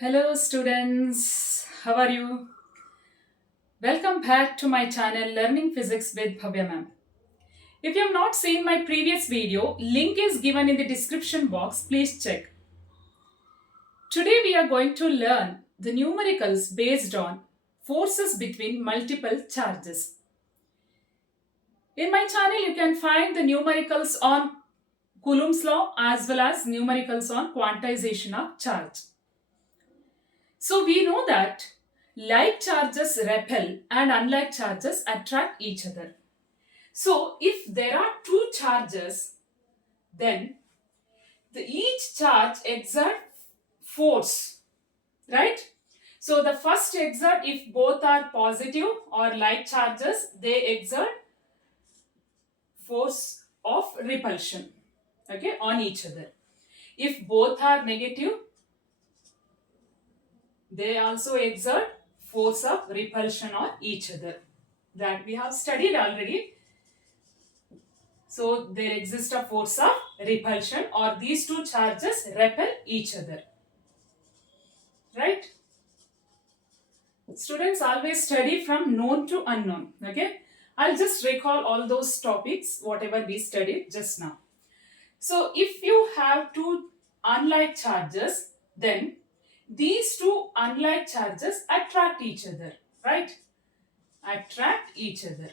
Hello students, how are you? Welcome back to my channel Learning Physics with Bhavya ma'am. If you have not seen my previous video, link is given in the description box, please check. Today we are going to learn the numericals based on forces between multiple charges. In my channel you can find the numericals on Coulomb's law as well as numericals on quantization of charge. So we know that like charges repel and unlike charges attract each other. So if there are two charges, then each charge exert force, right? So the first exert, if both are positive or like charges, they exert force of repulsion, okay, on each other. If both are negative, they also exert force of repulsion on each other. That we have studied already. So there exists a force of repulsion, or these two charges repel each other. Right? Students always study from known to unknown. Okay? I'll just recall all those topics, whatever we studied just now. So if you have two unlike charges, then these two unlike charges attract each other. Right? Attract each other.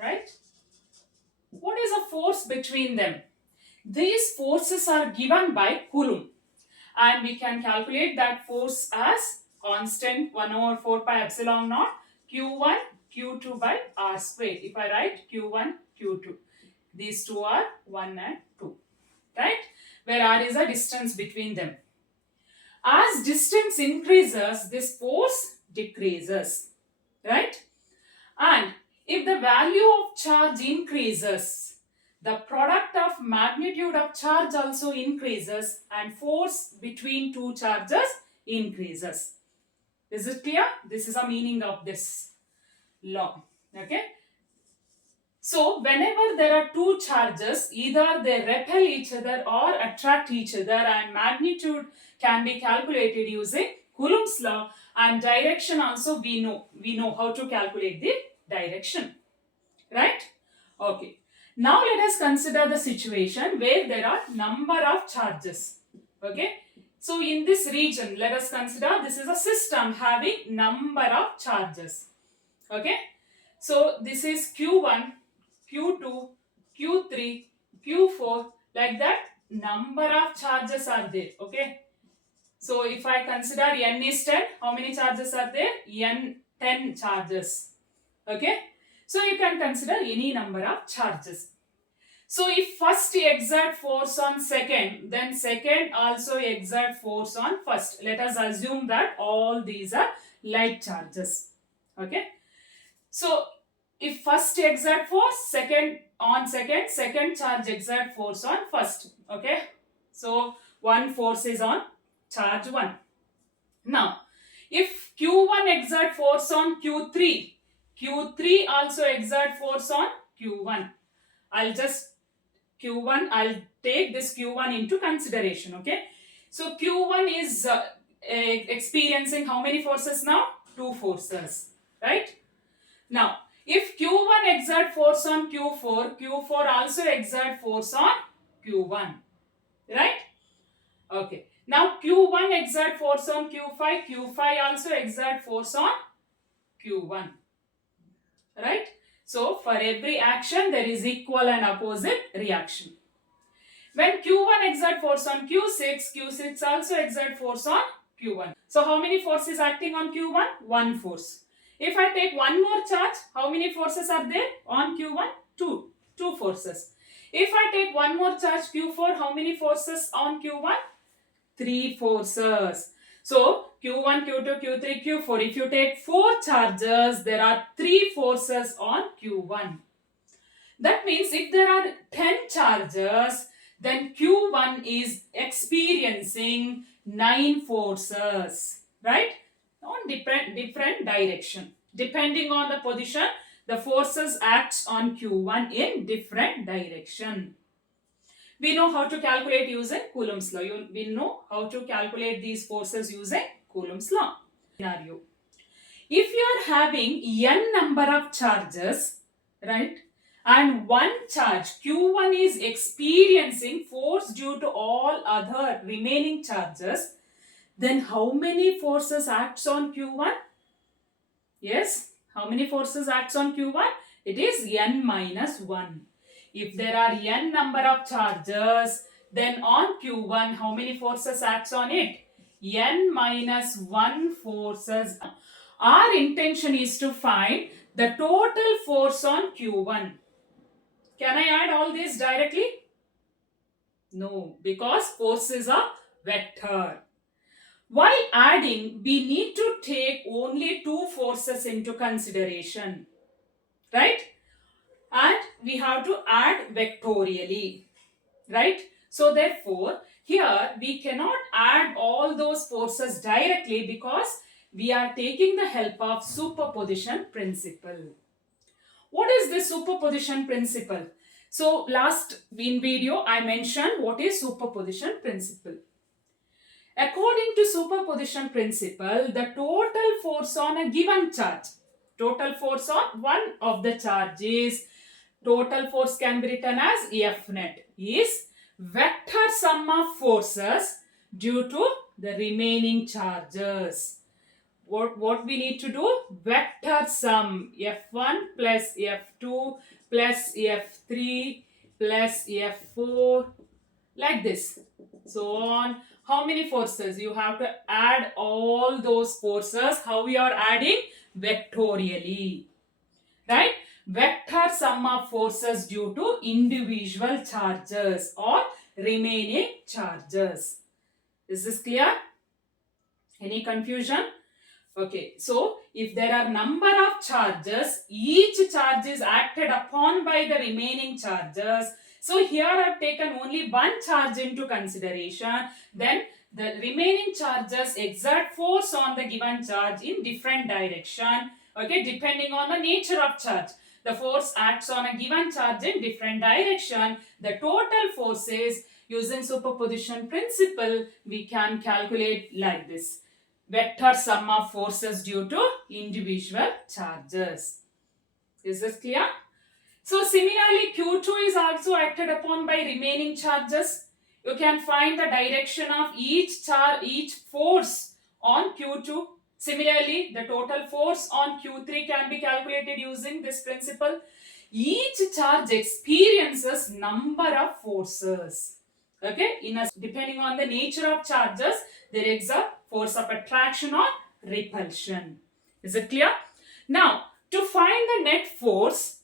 Right? What is a force between them? These forces are given by Coulomb, and we can calculate that force as constant 1 over 4 pi epsilon naught Q1 Q2 by R square. If I write Q1 Q2, these two are 1 and 2, right? Where R is a distance between them. As distance increases, this force decreases, right? And if the value of charge increases, the product of magnitude of charge also increases and force between two charges increases. Is it clear? This is the meaning of this law. Okay. So whenever there are two charges, either they repel each other or attract each other, and magnitude can be calculated using Coulomb's law, and direction also we know how to calculate the direction, right? Okay. Now let us consider the situation where there are number of charges. Okay. So in this region, let us consider this is a system having number of charges. Okay. So this is Q1, Q2, Q3, Q4, like that number of charges are there. Okay. So if I consider n is 10, how many charges are there? N 10 charges. Okay. So you can consider any number of charges. So if first exert force on second, then second also exert force on first. Let us assume that all these are like charges. Okay. So if first exert force, second charge exert force on first. Okay. So one force is on charge 1. Now, if Q1 exert force on Q3, Q3 also exert force on Q1. I'll take this Q1 into consideration, okay? So Q1 is experiencing how many forces now? Two forces, right? Now, if Q1 exert force on Q4, Q4 also exert force on Q1, right? Okay. Now Q1 exert force on Q5, Q5 also exert force on Q1, right? So for every action there is equal and opposite reaction. When Q1 exert force on Q6, Q6 also exert force on Q1. So how many forces acting on Q1? One force. If I take one more charge, how many forces are there on Q1? Two forces. If I take one more charge Q4, how many forces on Q1? Three forces. So Q1, Q2, Q3, Q4. If you take 4 charges, there are 3 forces on Q1. That means if there are 10 charges, then Q1 is experiencing 9 forces, right? On different direction. Depending on the position, the forces act on Q1 in different direction. We know how to calculate using Coulomb's law. We know how to calculate these forces using Coulomb's law. Scenario. If you are having n number of charges, right, and one charge Q1 is experiencing force due to all other remaining charges, then how many forces acts on Q1? Yes, how many forces acts on Q1? It is n minus 1. If there are n number of charges, then on Q1, how many forces acts on it? N minus 1 forces. Our intention is to find the total force on Q1. Can I add all this directly? No, because force is a vector. While adding, we need to take only two forces into consideration, right? And we have to add vectorially, right? So therefore, here we cannot add all those forces directly because we are taking the help of superposition principle. What is this superposition principle? So last in video I mentioned what is superposition principle. According to superposition principle, the total force on a given charge, total force on one of the charges, total force can be written as F net, is vector sum of forces due to the remaining charges. What we need to do? Vector sum F1 plus F2 plus F3 plus F4, like this. So on. How many forces? You have to add all those forces. How we are adding? Vectorially. Right? Vector sum of forces due to individual charges or remaining charges. Is this clear? Any confusion? Okay, so if there are number of charges, each charge is acted upon by the remaining charges. So here I have taken only one charge into consideration. Then the remaining charges exert force on the given charge in different direction. Okay, depending on the nature of charge. The force acts on a given charge in different direction. The total forces using superposition principle we can calculate like this. Vector sum of forces due to individual charges. Is this clear? So similarly, Q2 is also acted upon by remaining charges. You can find the direction of each force on Q2. Similarly, the total force on Q3 can be calculated using this principle. Each charge experiences number of forces. Okay, depending on the nature of charges, there exert force of attraction or repulsion. Is it clear? Now, to find the net force,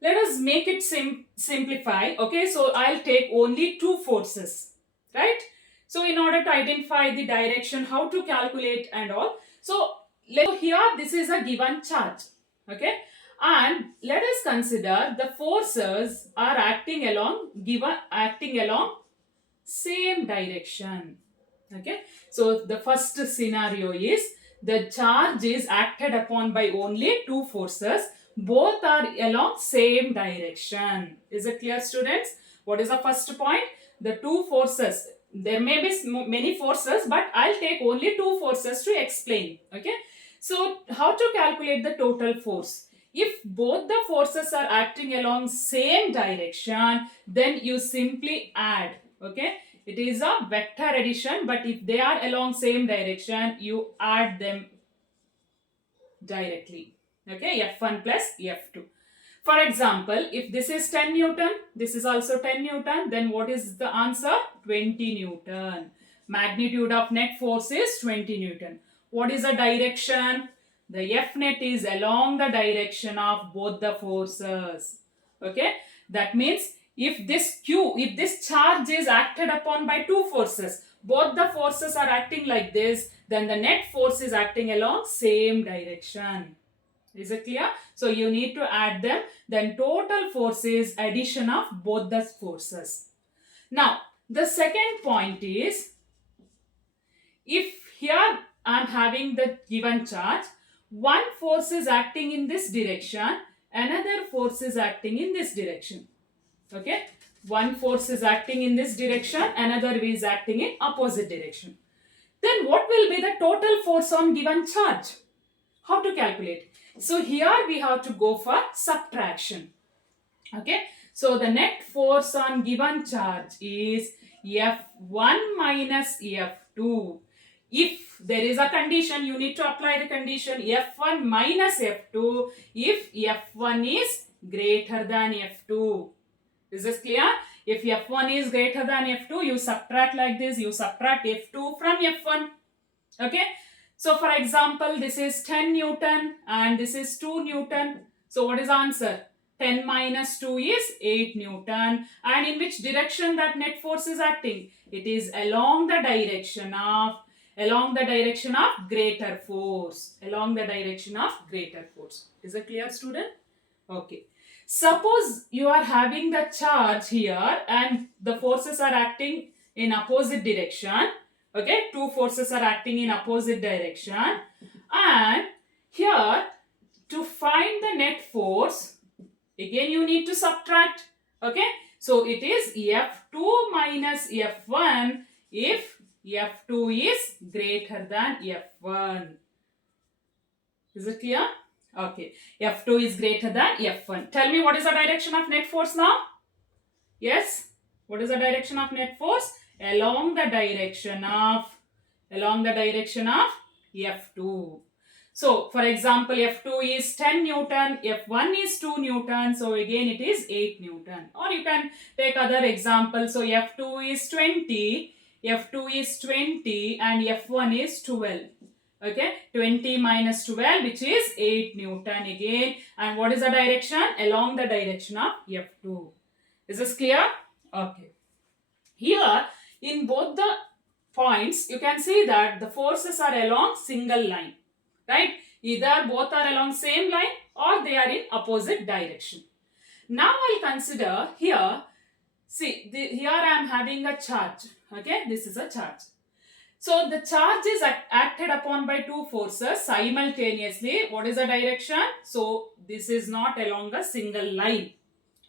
let us make it simplify. Okay, so I'll take only two forces, right? So in order to identify the direction, how to calculate and all. So here this is a given charge. Okay, and let us consider the forces are acting along same direction. Okay, so the first scenario is the charge is acted upon by only two forces. Both are along same direction. Is it clear, students? What is the first point? The two forces. There may be many forces, but I'll take only two forces to explain. Okay. So how to calculate the total force? If both the forces are acting along same direction, then you simply add. Okay. It is a vector addition, but if they are along same direction, you add them directly. Okay, F1 plus F2. For example, if this is 10 Newton, this is also 10 Newton, then what is the answer? 20 Newton. Magnitude of net force is 20 Newton. What is the direction? The F net is along the direction of both the forces. Okay, that means if this charge is acted upon by two forces, both the forces are acting like this, then the net force is acting along same direction. Is it clear? So you need to add them. Then total force is addition of both the forces. Now, the second point is, if here I am having the given charge, one force is acting in this direction, another force is acting in this direction. Okay. One force is acting in this direction, another is acting in opposite direction. Then what will be the total force on given charge? How to calculate? So here we have to go for subtraction. Okay, so the net force on given charge is F1 minus F2. If there is a condition, you need to apply the condition F1 minus F2 if F1 is greater than F2. Is this clear? If F1 is greater than F2, you subtract like this, you subtract F2 from F1. Okay, so for example, this is 10 Newton and this is 2 Newton. So what is the answer? 10 minus 2 is 8 Newton. And in which direction that net force is acting? It is along the direction of greater force. Along the direction of greater force. Is it clear, student? Okay. Suppose you are having the charge here and the forces are acting in opposite direction. Okay, two forces are acting in opposite direction, and here to find the net force, again you need to subtract. Okay, so it is F2 minus F1 if F2 is greater than F1. Is it clear? Okay, F2 is greater than F1. Tell me, what is the direction of net force now? Yes, what is the direction of net force? Along the direction of F2. So for example, F2 is 10 Newton, F1 is 2 Newton, so again it is 8 Newton. Or you can take other examples. So F2 is 20 and F1 is 12. Okay, 20 minus 12, which is 8 Newton again. And what is the direction? Along the direction of F2. Is this clear? Okay. Here, in both the points, you can see that the forces are along single line, right? Either both are along same line or they are in opposite direction. Now I'll consider here, see, here I am having a charge, okay? This is a charge. So the charge is acted upon by two forces simultaneously. What is the direction? So this is not along a single line,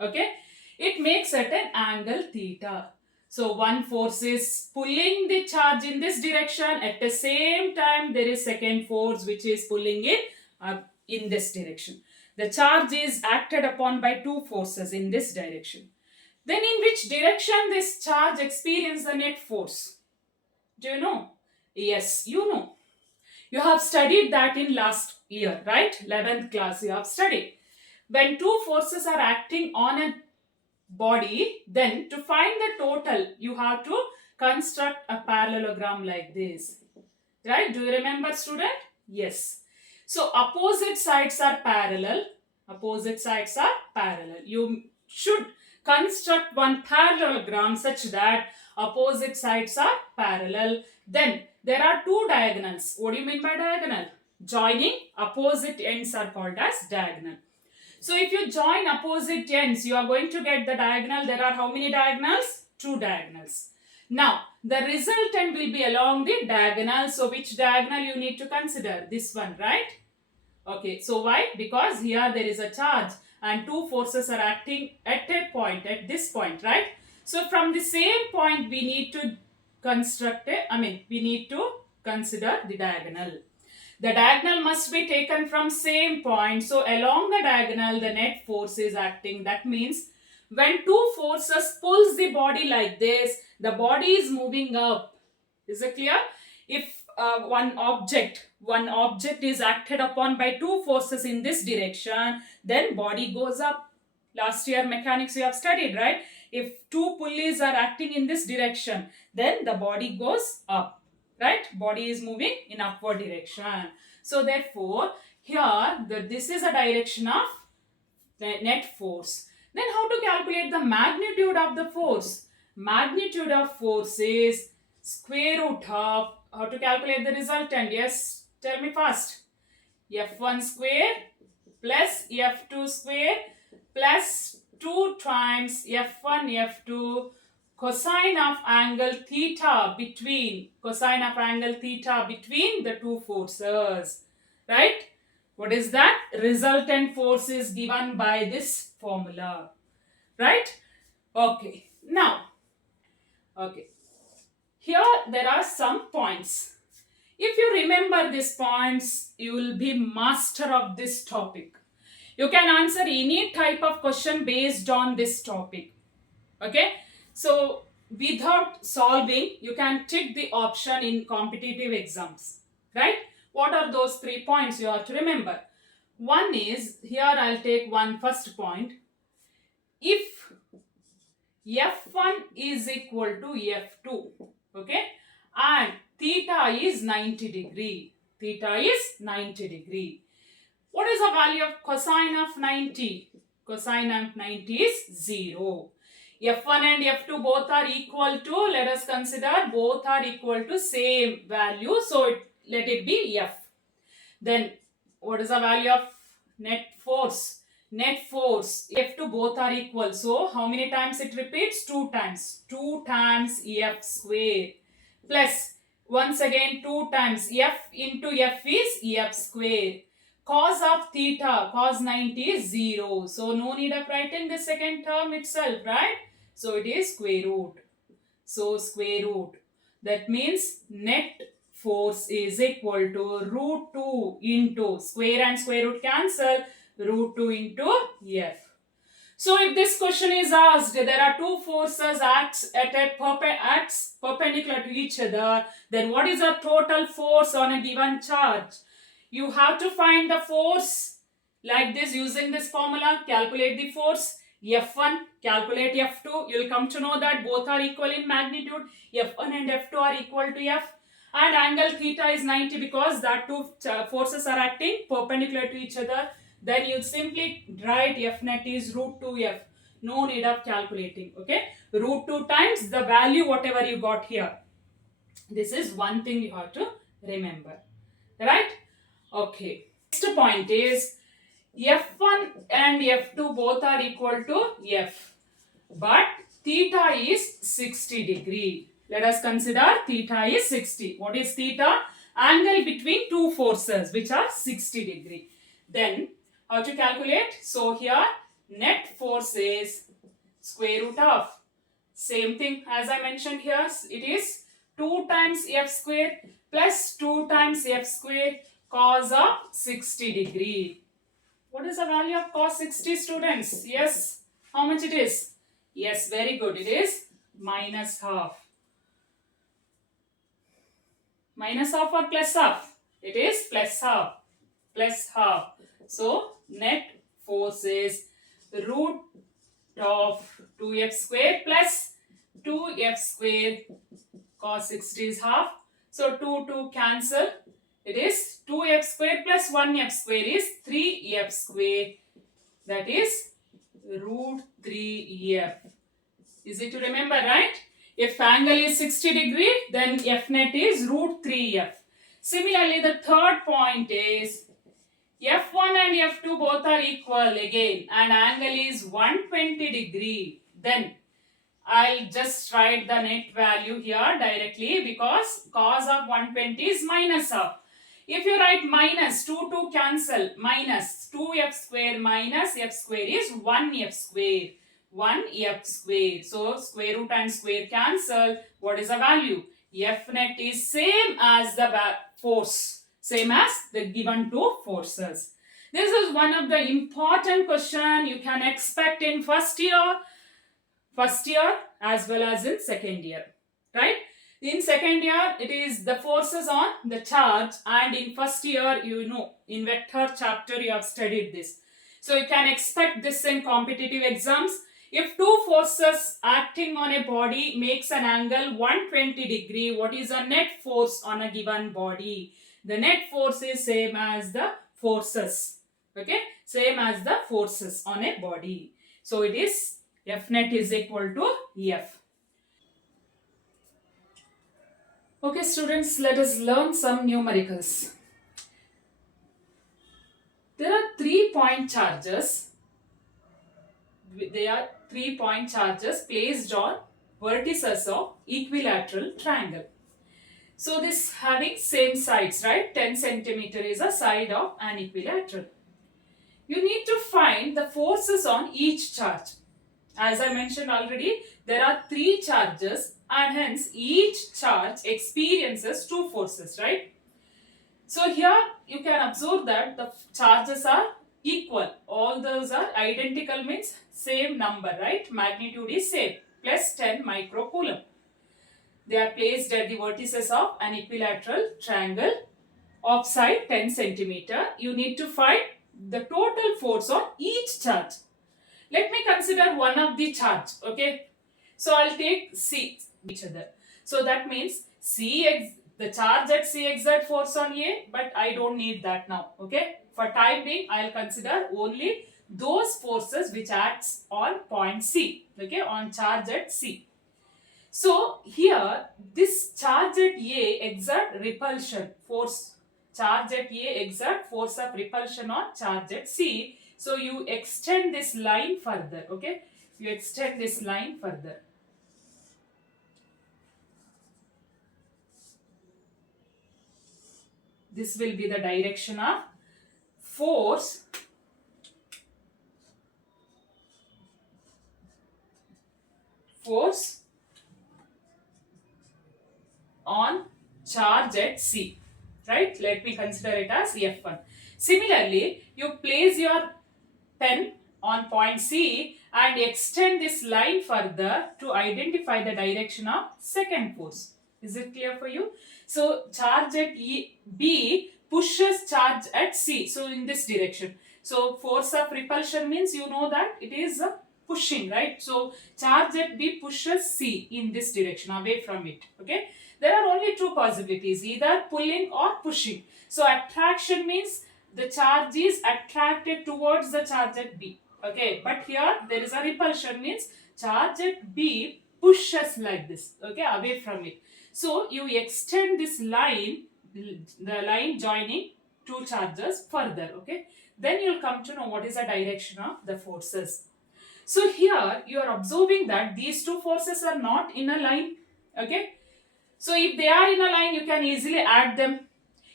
okay? It makes at an angle theta. So one force is pulling the charge in this direction. At the same time, there is second force which is pulling it in this direction. The charge is acted upon by two forces in this direction. Then in which direction this charge experiences the net force? Do you know? Yes, you know. You have studied that in last year, right? 11th class you have studied. When two forces are acting on a body, then to find the total, you have to construct a parallelogram like this. Right? Do you remember, student? Yes. So opposite sides are parallel. You should construct one parallelogram such that opposite sides are parallel. Then there are two diagonals. What do you mean by diagonal? Joining opposite ends are called as diagonal. So if you join opposite ends, you are going to get the diagonal. There are how many diagonals? Two diagonals. Now, the resultant will be along the diagonal. So which diagonal you need to consider? This one, right? Okay, so why? Because here there is a charge and two forces are acting at a point, at this point, right? So from the same point we need to we need to consider the diagonal. The diagonal must be taken from same point. So along the diagonal, the net force is acting. That means when two forces pulls the body like this, the body is moving up. Is it clear? If one object is acted upon by two forces in this direction, then body goes up. Last year mechanics you have studied, right? If two pulleys are acting in this direction, then the body goes up. Right? Body is moving in upward direction. So therefore, here this is a direction of the net force. Then how to calculate the magnitude of the force? Magnitude of force is square root of, how to calculate the resultant? Yes, tell me fast. F1 square plus F2 square plus 2 times F1 F2 cosine of angle theta between the two forces, right? What is that? Resultant force is given by this formula, right? Okay, now, okay, here there are some points. If you remember these points, you will be master of this topic. You can answer any type of question based on this topic. Okay, so without solving, you can tick the option in competitive exams, right? What are those 3 points you have to remember? One is, here I'll take one first point. If F1 is equal to F2, okay, and theta is 90 degree. Theta is 90 degree. What is the value of cosine of 90? Cosine of 90 is 0. F1 and F2 both are equal to, let us consider both are equal to same value. So let it be F. Then what is the value of net force? Net force, F2 both are equal. So how many times it repeats? 2 times. 2 times F square plus once again 2 times F into F is F square. Cos of theta, cos 90 is 0. So no need of writing the second term itself, right? So it is square root. So square root. That means net force is equal to root 2 into square and square root cancel, root 2 into F. So if this question is asked, there are two forces acts perpendicular to each other, then what is the total force on a given charge? You have to find the force like this using this formula, calculate the force. F1, calculate F2. You will come to know that both are equal in magnitude. F1 and F2 are equal to F. And angle theta is 90 because that two forces are acting perpendicular to each other. Then you simply write F net is root 2F. No need of calculating. Okay. Root 2 times the value whatever you got here. This is one thing you have to remember. Right? Okay. Next point is F1 and F2 both are equal to F. But theta is 60 degree. Let us consider theta is 60. What is theta? Angle between two forces which are 60 degree. Then how to calculate? So here net force is square root of, same thing as I mentioned here, it is 2 times F square plus 2 times F square cos of 60 degree. What is the value of cos 60, students? Yes. How much it is? Yes, very good. It is minus half. Minus half or plus half? It is plus half. Plus half. So, net force is root of 2f square plus 2f square cos 60 is half. So, 2 cancel. It is 2f square plus 1f square is 3f square. That is root 3f. Easy to remember, right? If angle is 60 degree, then f net is root 3f. Similarly, the third point is f1 and f2 both are equal again and angle is 120 degree. Then I'll just write the net value here directly because cos of 120 is minus of. If you write minus, 2 cancel, minus 2f square minus f square is 1f square. 1f square. So, square root and square cancel. What is the value? F net is same as the force. Same as the given two forces. This is one of the important question you can expect in first year as well as in second year. Right? In second year, it is the forces on the charge, and in first year, you know, in vector chapter, you have studied this. So, you can expect this in competitive exams. If two forces acting on a body makes an angle 120 degree, what is the net force on a given body? The net force is same as the forces. Okay, same as the forces on a body. So, it is F net is equal to F. Okay, students, let us learn some numericals. There are 3-point charges. They are 3-point charges placed on vertices of equilateral triangle. So, this having same sides, right? 10 centimeter is a side of an equilateral. You need to find the forces on each charge. As I mentioned already, there are three charges and hence each charge experiences two forces, right? So here you can observe that the charges are equal. All those are identical means same number, right? Magnitude is same, plus 10 microcoulomb. They are placed at the vertices of an equilateral triangle of side 10 centimeter. You need to find the total force on each charge. Let me consider one of the charge, okay? So I'll take C each other. So that means the charge at C exert force on A, but I don't need that now, okay? For time being, I'll consider only those forces which acts on point C, okay, on charge at C. So here, this charge at A exert repulsion force. Charge at A exert force of repulsion on charge at C. So you extend this line further, okay? You extend this line further. This will be the direction of force on charge at C, right? Let me consider it as F1. Similarly, you place your pen on point C and extend this line further to identify the direction of second force. Is it clear for you? So charge at B pushes charge at C. So in this direction. So force of repulsion means you know that it is pushing, right? So charge at B pushes C in this direction, away from it. Okay. There are only two possibilities, either pulling or pushing. So attraction means the charge is attracted towards the charge at B. Okay, but here there is a repulsion means charge at B pushes like this, okay, away from it. So you extend this line, the line joining two charges further, okay. Then you'll come to know what is the direction of the forces. So here you are observing that these two forces are not in a line, okay. So if they are in a line, you can easily add them.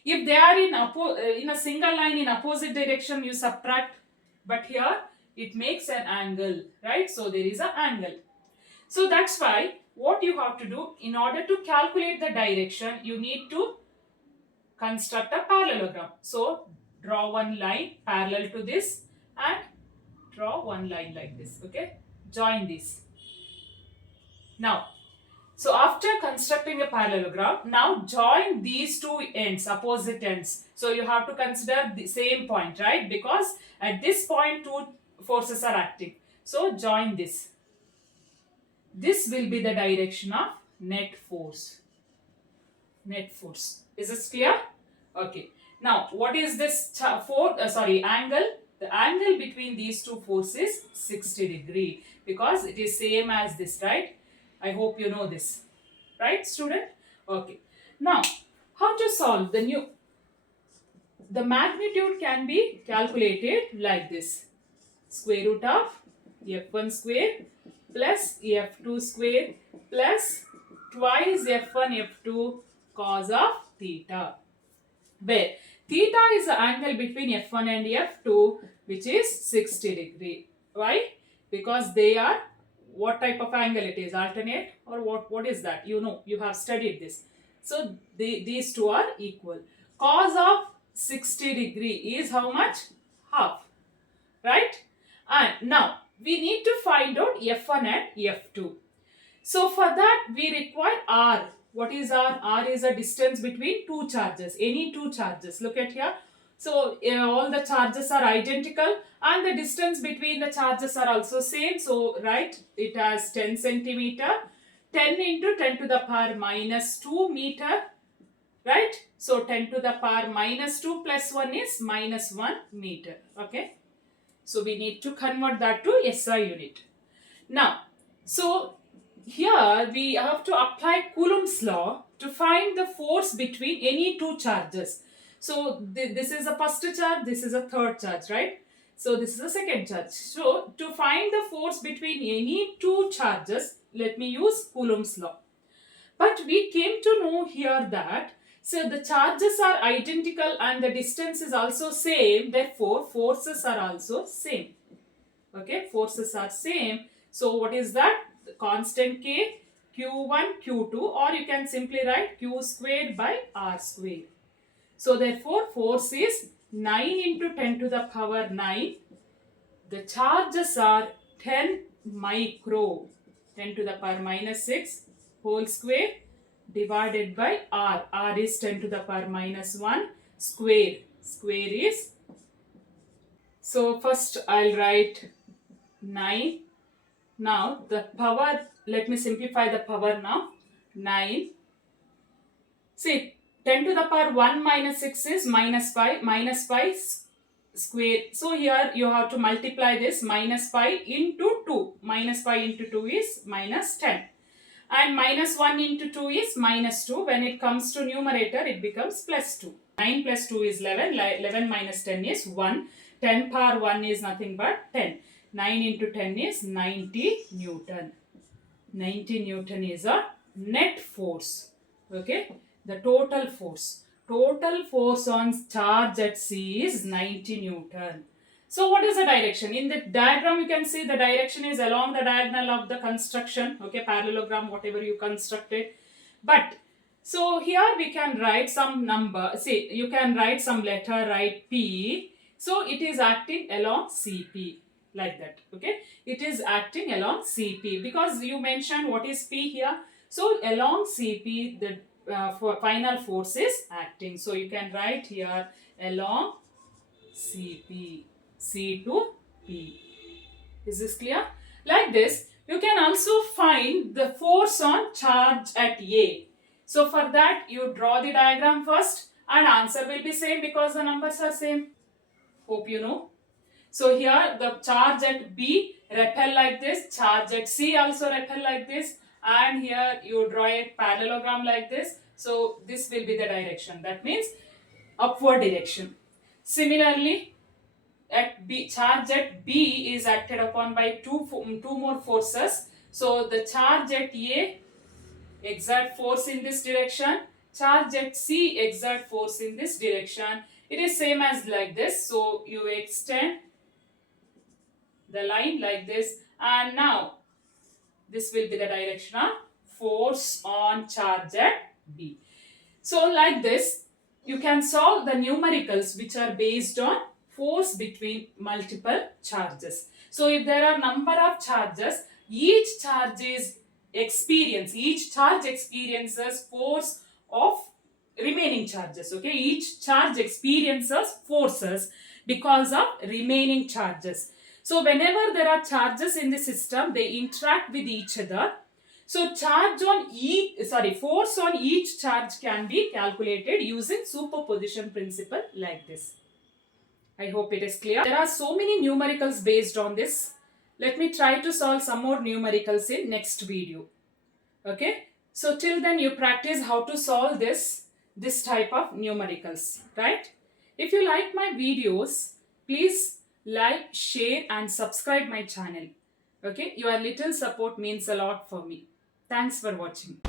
If they are in a single line in opposite direction, you subtract. But here it makes an angle, right? So there is an angle. So that's why what you have to do, in order to calculate the direction, you need to construct a parallelogram. So draw one line parallel to this and draw one line like this, okay? Join this. Now, so after constructing a parallelogram, now join these two ends, opposite ends. So you have to consider the same point, right? Because at this point two forces are acting. So join this. This will be the direction of net force. Net force. Is this clear? Okay. Now what is this angle? The angle between these two forces is 60 degree because it is same as this, right? I hope you know this. Right, student? Okay. Now, how to solve the magnitude can be calculated like this. Square root of F1 square plus F2 square plus twice F1 F2 cos of theta. Where theta is the angle between F1 and F2 which is 60 degree. Why? Because they are, what type of angle it is, alternate or what is that? You know, you have studied this. So these two are equal. Cos of 60 degree is how much? Half, right? And now we need to find out F1 and F2. So for that we require R. What is R? R is a distance between two charges, any two charges. Look at here. So all the charges are identical and the distance between the charges are also same. So write it as 10 centimeter. 10 into 10 to the power minus 2 meter. Right? So 10 to the power minus 2 plus 1 is minus 1 meter. Okay? So we need to convert that to SI unit. Now, so here we have to apply Coulomb's law to find the force between any two charges. So this is a first charge, this is a third charge, right? So this is a second charge. So to find the force between any two charges, let me use Coulomb's law. But we came to know here that so the charges are identical and the distance is also same, therefore forces are also same. Okay, forces are same. So what is that? The constant K, Q1, Q2, or you can simply write Q squared by R squared. So therefore force is 9 into 10 to the power 9. The charges are 10 micro, 10 to the power minus 6 whole square divided by R. R is 10 to the power minus 1 square. Square is, so first I'll write 9. Now the power, let me simplify the power now. 9. See, 10 to the power 1 minus 6 is minus 5. Minus 5 square. So here you have to multiply this minus 5 into 2. Minus 5 into 2 is minus 10. And minus 1 into 2 is minus 2. When it comes to numerator, it becomes plus 2. 9 plus 2 is 11. 11 minus 10 is 1. 10 power 1 is nothing but 10. 9 into 10 is 90 Newton. 90 Newton is a net force. Okay. The total force. Total force on charge at C is 90 Newton. So what is the direction? In the diagram you can see the direction is along the diagonal of the construction. Okay, parallelogram, whatever you constructed. But so here we can write some number. See, you can write some letter, write P. So it is acting along CP like that. Okay, it is acting along CP because you mentioned what is P here. So along CP the final force is acting. So you can write here along CP. C to P. Is this clear? Like this, you can also find the force on charge at A. So for that, you draw the diagram first and answer will be same because the numbers are same. Hope you know. So here the charge at B repel like this, charge at C also repel like this, and here you draw a parallelogram like this. So this will be the direction. That means upward direction. Similarly, at B, charge at B is acted upon by two more forces. So the charge at A exert force in this direction, charge at C exert force in this direction. It is same as like this. So you extend the line like this, and now this will be the direction of force on charge at B. So like this, you can solve the numericals which are based on force between multiple charges. So if there are number of charges, each charge experiences force of remaining charges. Okay, each charge experiences forces because of remaining charges. So whenever there are charges in the system, they interact with each other. So force on each charge can be calculated using superposition principle like this. I hope it is clear. There are so many numericals based on this. Let me try to solve some more numericals in next video. Okay. So till then you practice how to solve this type of numericals. Right. If you like my videos, please like, share and subscribe my channel. Okay. Your little support means a lot for me. Thanks for watching.